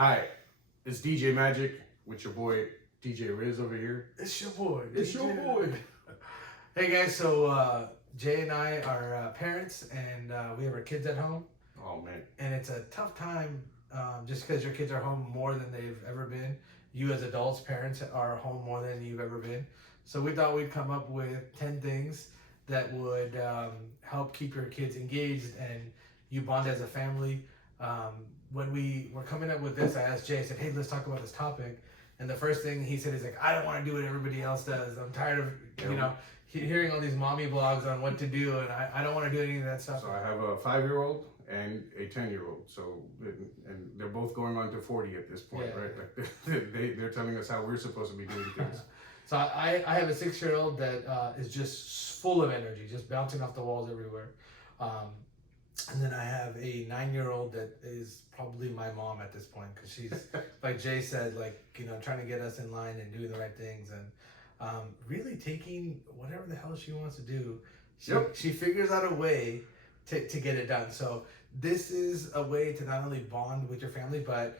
Hi, it's DJ Magic with your boy DJ Riz over here. It's your boy. It's your boy. Hey guys, so Jay and I are parents, and we have our kids at home. Oh man. And it's a tough time just because your kids are home more than they've ever been. You as adults, parents, are home more than you've ever been. So we thought we'd come up with 10 things that would help keep your kids engaged and you bond as a family. When we were coming up with this, I asked Jay, I said, hey, let's talk about this topic. And the first thing he said is like, I don't want to do what everybody else does. I'm tired of, hearing all these mommy blogs on what to do, and I don't want to do any of that stuff. So I have a 5-year-old and a 10-year-old. So, and they're both going on to 40 at this point, Yeah. right? Like they're telling us how we're supposed to be doing things. So I have a 6-year-old that is just full of energy, just bouncing off the walls everywhere. And then I have a 9-year-old that is probably my mom at this point, because she's, like Jay said, trying to get us in line and doing the right things, and really taking whatever the hell she wants to do. She figures out a way to get it done. So this is a way to not only bond with your family, but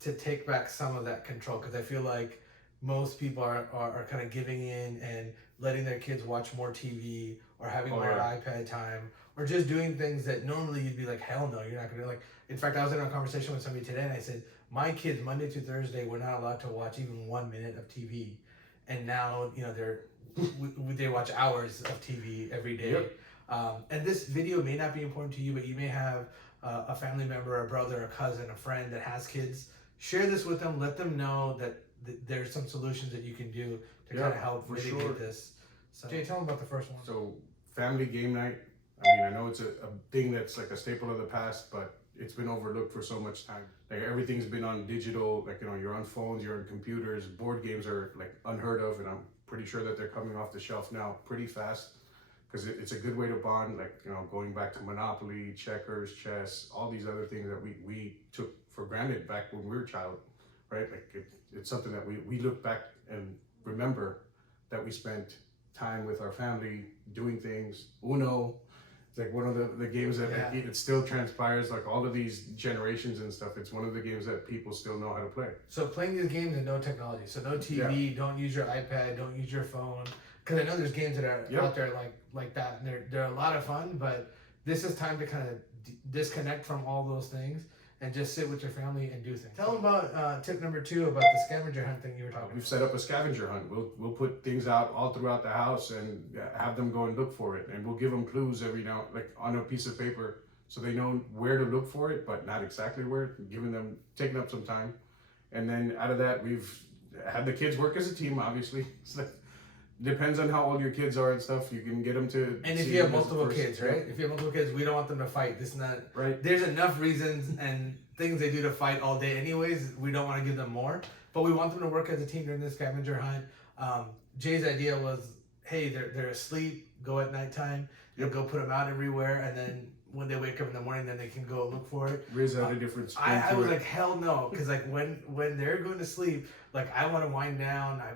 to take back some of that control, because I feel like most people are kind of giving in and letting their kids watch more TV or having more iPad time, or just doing things that normally you'd be like, hell no, you're not going to. Like, in fact, I was in a conversation with somebody today and I said, my kids Monday to Thursday were not allowed to watch even 1 minute of TV. And now, they watch hours of TV every day. Yep. And this video may not be important to you, but you may have a family member, a brother, a cousin, a friend that has kids. Share this with them. Let them know that there's some solutions that you can do to kind of help mitigate this. So, Jay, tell them about the first one. So family game night. I mean, I know it's a thing that's like a staple of the past, but it's been overlooked for so much time. Like, everything's been on digital, like, you're on phones, you're on computers, board games are like unheard of, and I'm pretty sure that they're coming off the shelf now pretty fast, because it's a good way to bond, like, going back to Monopoly, checkers, chess, all these other things that we took for granted back when we were a child, right? Like, it's something that we look back and remember that we spent time with our family doing things. Uno, it's like one of the games that it still transpires, like all of these generations and stuff. It's one of the games that people still know how to play. So playing these games and no technology. So no TV, don't use your iPad, don't use your phone. Because I know there's games that are out there like that, and they're a lot of fun, but this is time to kind of disconnect from all those things and just sit with your family and do things. Tell them about tip number 2 about the scavenger hunt thing you were talking about. We've set up a scavenger hunt. We'll put things out all throughout the house and have them go and look for it. And we'll give them clues every now, like on a piece of paper, so they know where to look for it, but not exactly where. Taking up some time. And then out of that, we've had the kids work as a team, obviously. Depends on how old your kids are and stuff. You can get them to. And if you have multiple kids, right? If you have multiple kids, we don't want them to fight. This and that. Right. There's enough reasons and things they do to fight all day anyways. We don't want to give them more. But we want them to work as a team during this scavenger hunt. Jay's idea was, hey, they're asleep, go at nighttime. You'll go put them out everywhere, and then when they wake up in the morning, then they can go look for it. Riz had a different spin I to was it. like, hell no, because like when they're going to sleep, like I want to wind down. I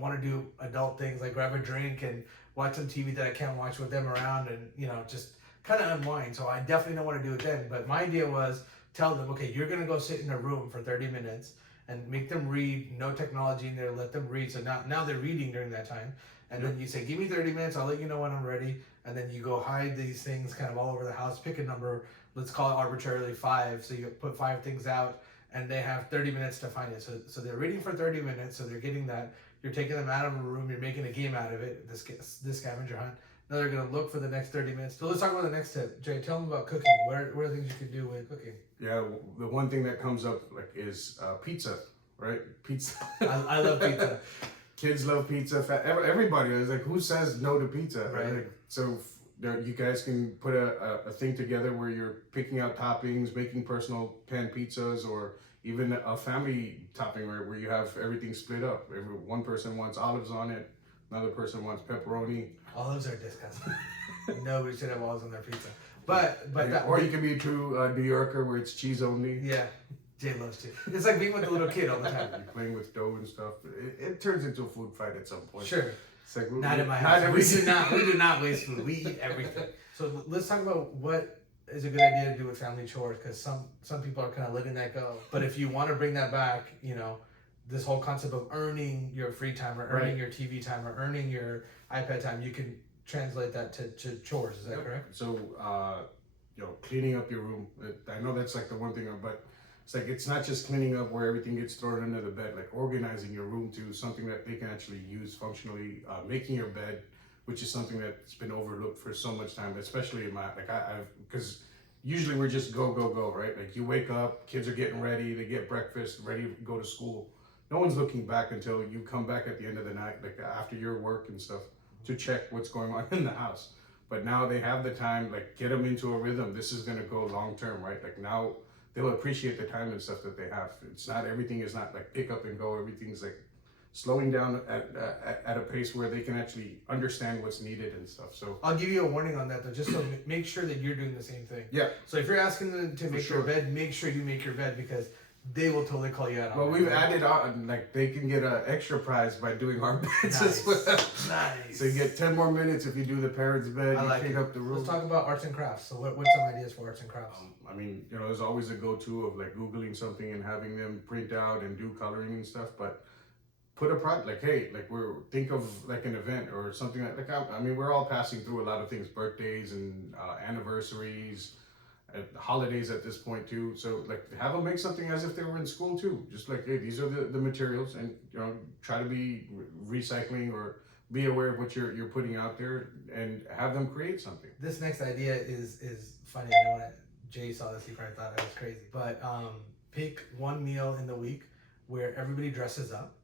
want to do adult things like grab a drink and watch some TV that I can't watch with them around, and just kind of unwind. So I definitely don't want to do it then. But my idea was tell them, okay, you're gonna go sit in a room for 30 minutes and make them read. No technology in there. Let them read. So now they're reading during that time. And then you say, give me 30 minutes, I'll let you know when I'm ready. And then you go hide these things kind of all over the house, pick a number, let's call it arbitrarily 5. So you put 5 things out and they have 30 minutes to find it. So they're reading for 30 minutes, so they're getting that. You're taking them out of a room, you're making a game out of it, this scavenger hunt. Now they're gonna look for the next 30 minutes. So let's talk about the next tip. Jay, tell them about cooking. What are things you can do with cooking? Yeah, the one thing that comes up is pizza, right? Pizza. I love pizza. Kids love pizza. Everybody is like, who says no to pizza? Right. Like, so you guys can put a thing together where you're picking out toppings, making personal pan pizzas, or even a family topping where you have everything split up. One person wants olives on it, another person wants pepperoni. Olives are disgusting. Nobody should have olives on their pizza. But you can be a true New Yorker where it's cheese only. Yeah. Jay loves to. It's like being with the little kid all the time. You're playing with dough and stuff. It turns into a food fight at some point. Sure. It's like, not in my house. We do not waste food. We eat everything. So let's talk about what is a good idea to do with family chores, because some people are kind of letting that go. But if you want to bring that back, this whole concept of earning your free time or earning your TV time or earning your iPad time, you can translate that to chores. Is that correct? So, cleaning up your room. I know that's like the one thing, but it's like it's not just cleaning up where everything gets thrown under the bed. Like organizing your room to something that they can actually use functionally. Making your bed, which is something that's been overlooked for so much time, especially in because usually we're just go, right? Like you wake up, kids are getting ready, they get breakfast, ready to go to school. No one's looking back until you come back at the end of the night, like after your work and stuff, to check what's going on in the house. But now they have the time, like get them into a rhythm. This is gonna go long term, right? Like now they'll appreciate the time and stuff that they have. It's not, everything is not like pick up and go. Everything's like slowing down at a pace where they can actually understand what's needed and stuff. So I'll give you a warning on that though, just so make sure that you're doing the same thing. Yeah. So if you're asking them to make your bed, make sure you make your bed, because they will totally call you out on it. Well, we've added on, like they can get an extra prize by doing our beds as well. Nice. So you get 10 more minutes if you do the parents' bed. I like clean up the room. Let's talk about arts and crafts. So what's some ideas for arts and crafts? I mean, there's always a go-to of like Googling something and having them print out and do coloring and stuff, but put a project, like, hey, like think of like an event or something like I mean, we're all passing through a lot of things, birthdays and anniversaries, holidays at this point too. So like have them make something as if they were in school too. Just like, hey, these are the materials, and try to be recycling or be aware of what you're putting out there, and have them create something. This next idea is funny. I know when Jay saw this, he probably thought I was crazy. But pick one meal in the week where everybody dresses up,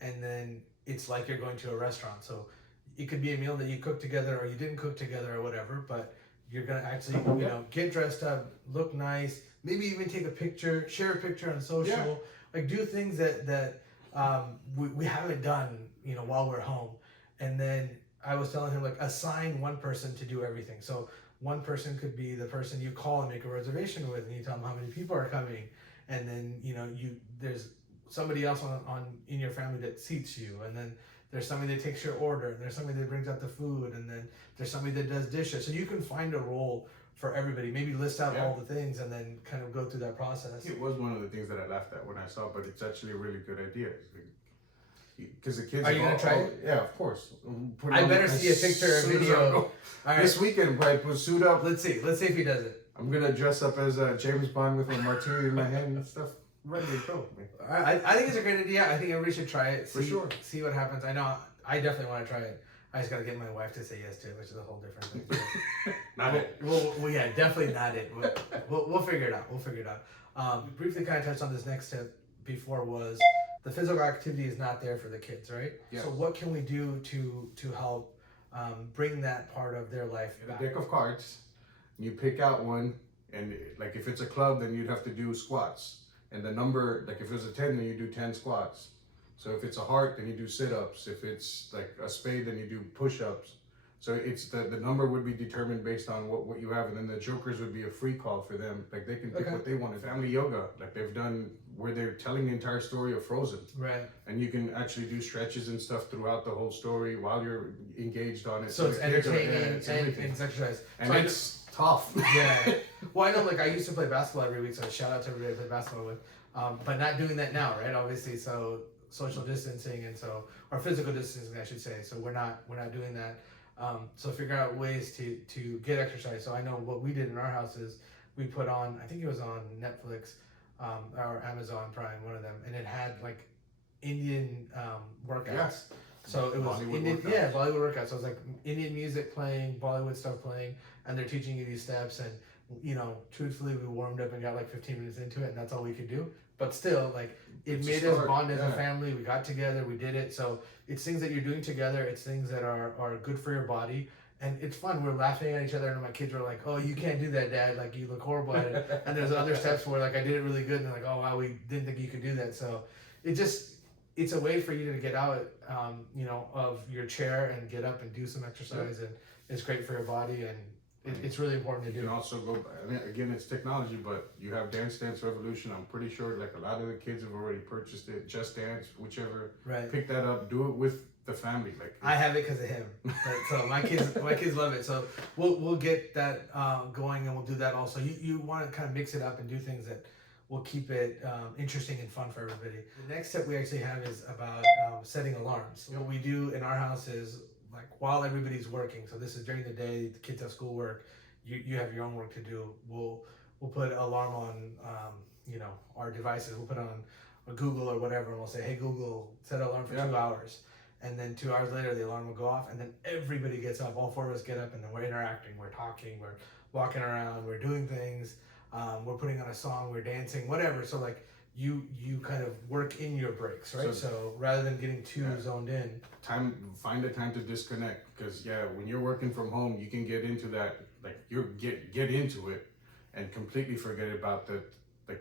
and then it's like you're going to a restaurant. So it could be a meal that you cook together or you didn't cook together or whatever, but you're gonna actually, get dressed up, look nice, maybe even take a picture, share a picture on social, like do things that we haven't done, while we're home. And then I was telling him, like, assign one person to do everything. So one person could be the person you call and make a reservation with, and you tell them how many people are coming, and then there's somebody else on in your family that seats you, and then there's somebody that takes your order, and there's somebody that brings out the food, and then there's somebody that does dishes. So you can find a role for everybody. Maybe list out all the things and then kind of go through that process. It was one of the things that I laughed at when I saw, but it's actually a really good idea. Because the kids are you gonna try it? Yeah, of course. I better see a picture or video. All right. This weekend, probably put suit up. Let's see if he does it. I'm gonna dress up as James Bond with a martini in my hand and stuff. Ready to go, man. I think it's a great idea. I think everybody should try it. For sure. See what happens. I know I definitely want to try it. I just gotta get my wife to say yes to it, which is a whole different thing. Not it. Well, yeah, definitely not it. We'll figure it out. Briefly kind of touched on this next tip before, was the physical activity is not there for the kids, right? Yeah. So what can we do to help bring that part of their life back? A deck of cards. You pick out one, and like if it's a club, then you'd have to do squats. And the number, like if it was a 10, then you do 10 squats. So if it's a heart, then you do sit-ups. If it's like a spade, then you do push-ups. So it's the number would be determined based on what you have, and then the jokers would be a free call for them. Like they can pick what they want. Family yoga, like they've done, where they're telling the entire story of Frozen. Right. And you can actually do stretches and stuff throughout the whole story while you're engaged on it. So it's entertaining and it's exercise. And so it's tough. Yeah. Well, I know, like I used to play basketball every week, so shout out to everybody I play basketball with. But not doing that now, right? Obviously, so social distancing or physical distancing, I should say. So we're not doing that. So figure out ways to get exercise. So I know what we did in our house is we put on, I think it was on Netflix or Amazon Prime, one of them, and it had like Indian workouts. Yes. So it was Bollywood Indian, workouts. Bollywood workouts. So it was like Indian music playing, Bollywood stuff playing, and they're teaching you these steps. And truthfully, we warmed up and got like 15 minutes into it, and that's all we could do. But still, like it made us bond as a family. We got together, we did it. So it's things that you're doing together. It's things that are good for your body. And it's fun. We're laughing at each other, and my kids were like, "Oh, you can't do that, Dad. Like, you look horrible at it." And there's other steps where, like, I did it really good, and they're like, "Oh, wow, we didn't think you could do that." So it's a way for you to get out, of your chair and get up and do some exercise, and it's great for your body. And It's really important to You do. can also go, I mean, again, it's technology, but you have Dance Dance Revolution. I'm pretty sure like a lot of the kids have already purchased it. Just Dance, whichever. Right. Pick that up, do it with the family. Like I have it because of him. But, so my kids love it. So we'll get that going, and we'll do that also. You want to kind of mix it up and do things that will keep it interesting and fun for everybody. The next step we actually have is about setting alarms. What we do in our house is like while everybody's working. So this is during the day. The kids have schoolwork. You have your own work to do. We'll put an alarm on our devices. We'll put it on a Google or whatever, and we'll say, hey Google, set an alarm for 2 hours. And then 2 hours later, the alarm will go off, and then everybody gets up. All four of us get up, and then we're interacting, we're talking, we're walking around, we're doing things, we're putting on a song, we're dancing, whatever. So like you kind of work in your breaks, right? So rather than getting too zoned in, find a time to disconnect, because when you're working from home, you can get into that, like get into it, and completely forget about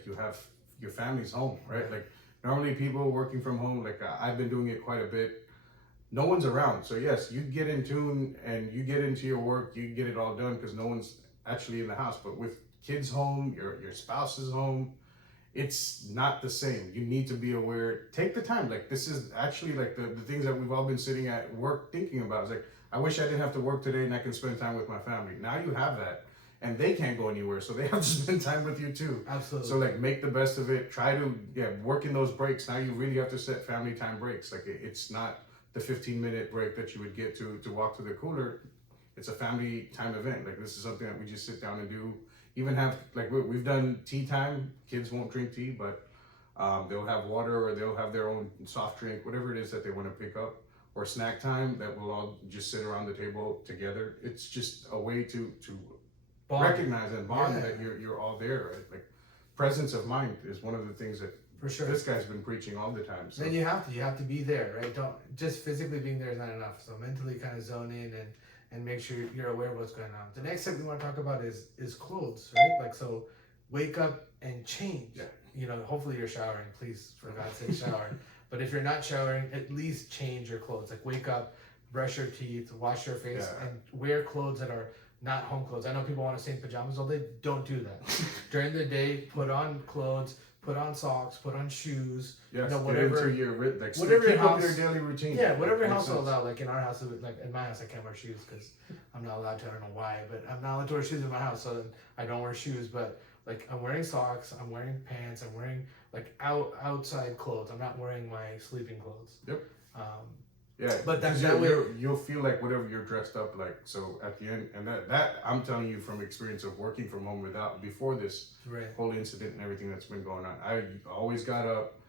you have your family's home, right? Like normally people working from home, like I've been doing it quite a bit. No one's around, so yes, you get in tune and you get into your work, you get it all done because no one's actually in the house. But with kids home, your spouse is home, it's not the same. You need to be aware. Take the time. Like this is actually like the things that we've all been sitting at work thinking about. It's like, I wish I didn't have to work today and I can spend time with my family. Now you have that, and they can't go anywhere, so they have to spend time with you too. Absolutely. So like make the best of it. Try to work in those breaks. Now you really have to set family time breaks. Like it's not the 15-minute break that you would get to walk to the cooler. It's a family time event. Like this is something that we just sit down and do. Even have like we've done tea time. Kids won't drink tea, but they'll have water or they'll have their own soft drink, whatever it is that they want to pick up. Or snack time that we'll all just sit around the table together. It's just a way to recognize and bond that you're all there, right? Like presence of mind is one of the things that for sure this guy's been preaching all the time. So. Then you have to be there, right? Don't just physically being there is not enough. So mentally kind of zone in and make sure you're aware of what's going on. The next thing we want to talk about is clothes, right? Like so wake up and change. Yeah. Hopefully you're showering, please, for God's sake, shower. But if you're not showering, at least change your clothes. Like wake up, brush your teeth, wash your face, and wear clothes that are not home clothes. I know people want to stay in pajamas all day. Don't do that. During the day, put on clothes, put on socks, put on shoes. Yes, whatever. Get into your whatever keep house, up your daily routine. Yeah, whatever your house will allow. Like in our house, like in my house, I can't wear shoes because I'm not allowed to. I don't know why, but I'm not allowed to wear shoes in my house, so I don't wear shoes. But like I'm wearing socks, I'm wearing pants, I'm wearing like outside clothes. I'm not wearing my sleeping clothes. Yep. Yeah, but that way you'll feel like whatever you're dressed up like. So at the end, and that I'm telling you from experience of working from home before this whole incident and everything that's been going on. I always got up,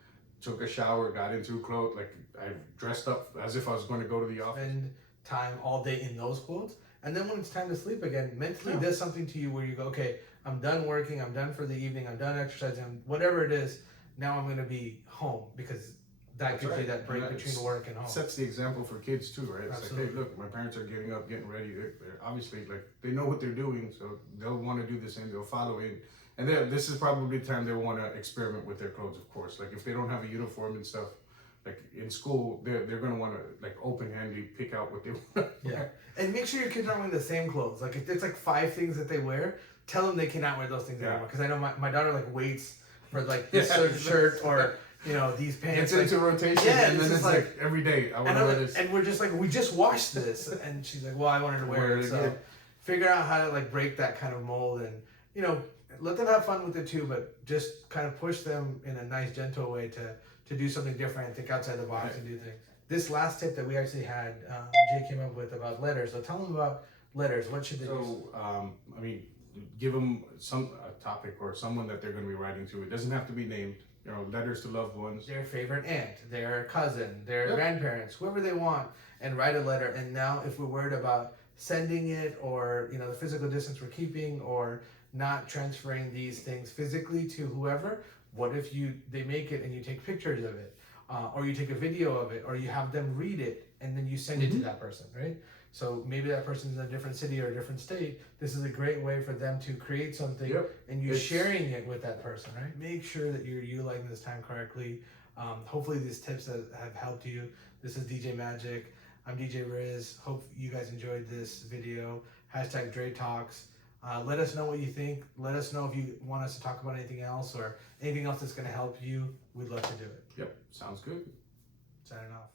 took a shower, got into clothes, like I dressed up as if I was going to go to the office. Spend time all day in those clothes, and then when it's time to sleep again, mentally does something to you where you go, okay, I'm done working, I'm done for the evening, I'm done exercising, whatever it is. Now I'm going to be home because that gives you that break between work and home. Sets the example for kids too, right? It's like, hey, look, my parents are getting up, getting ready. They're obviously like they know what they're doing, so they'll want to do the same. They'll follow in, and this is probably the time they want to experiment with their clothes. Of course, like if they don't have a uniform and stuff, like in school, they're gonna want to like open-handedly pick out what they want. Yeah, and make sure your kids aren't wearing the same clothes. Like if there's like 5 things that they wear, tell them they cannot wear those things anymore. Because I know my daughter like waits for like this shirt or. These pants. It's into rotation, and then it's like every day I want to wear this. And we're just like, we just washed this, and she's like, well, I wanted to wear it. So figure out how to like break that kind of mold, and let them have fun with it too, but just kind of push them in a nice, gentle way to do something different, think outside the box, and do things. This last tip that we actually had, Jay came up with about letters. So tell them about letters. What should they do? I mean, give them a topic or someone that they're going to be writing to. It doesn't have to be named. Letters to loved ones. Their favorite aunt, their cousin, their grandparents, whoever they want, and write a letter. And now if we're worried about sending it or, the physical distance we're keeping or not transferring these things physically to whoever, what if they make it and you take pictures of it or you take a video of it or you have them read it and then you send it to that person, right? So maybe that person's in a different city or a different state. This is a great way for them to create something and you're sharing it with that person, right? Make sure that you're utilizing this time correctly. Hopefully these tips have helped you. This is DJ Magic. I'm DJ Riz. Hope you guys enjoyed this video. hashtag Dre Talks. Let us know what you think. Let us know if you want us to talk about anything else or anything else that's going to help you. We'd love to do it. Yep, sounds good. Signing off.